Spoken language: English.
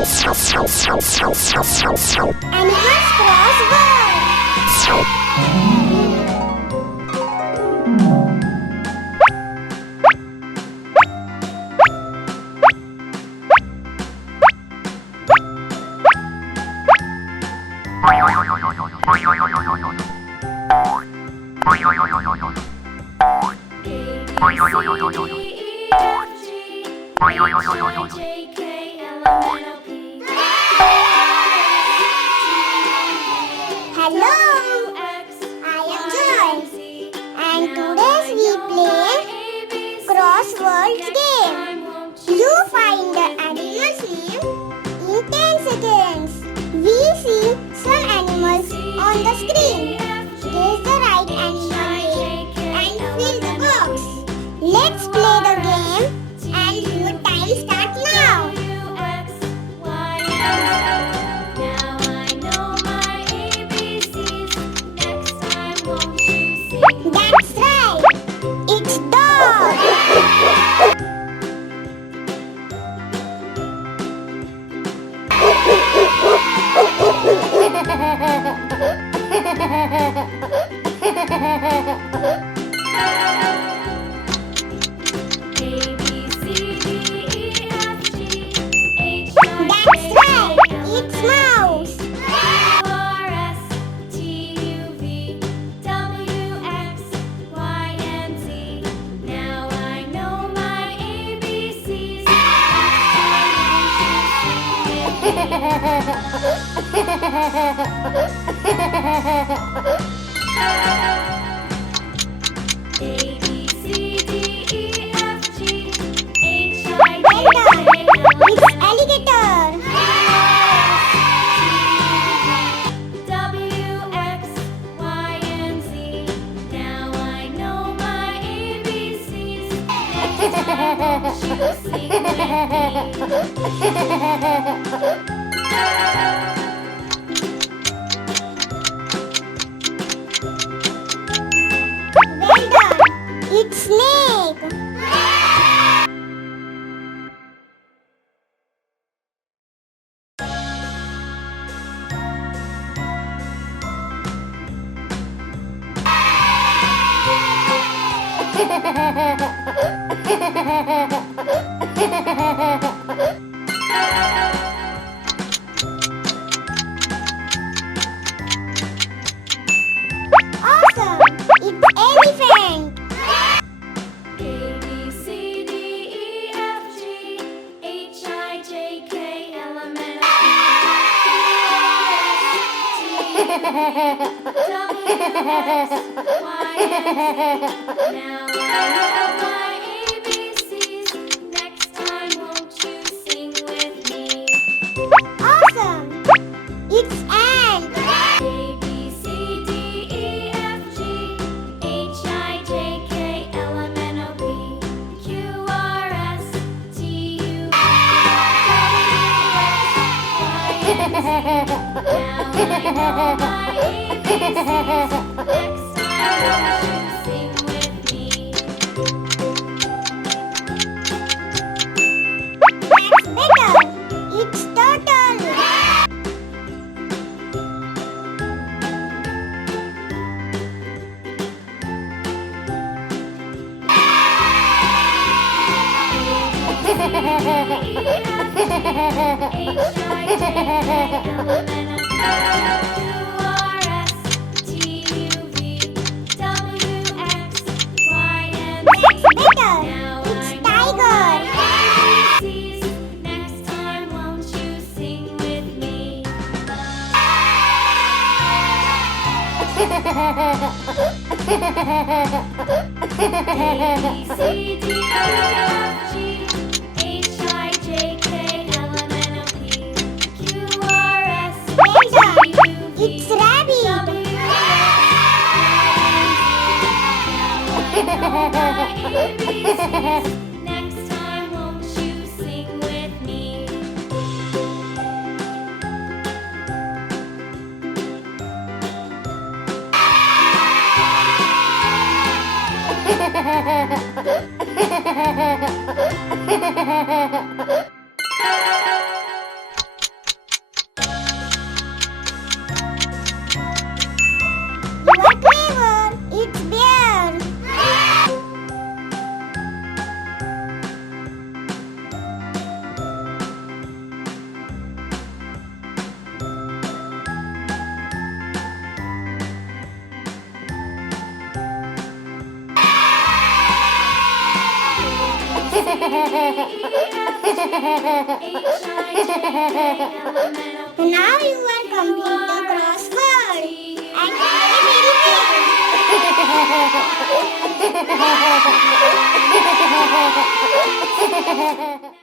Animals crossword. Hello, I am Joy, and today we play crossword game. You find the animal's name in 10 seconds. We see some animals on the screen. Guess the right animal name and fill the box. Let's play the game, and your time starts now. That's right. It's dog. That's right. It's mouse. It's alligator. Well done. It's snake. Awesome. It's elephant. Awesome. It's ant. That's better. It's turtle. That's better. It's tiger. Well done. It's rabbit. Next time, won't you sing with me? Now you are complete the crossword. And today we will win.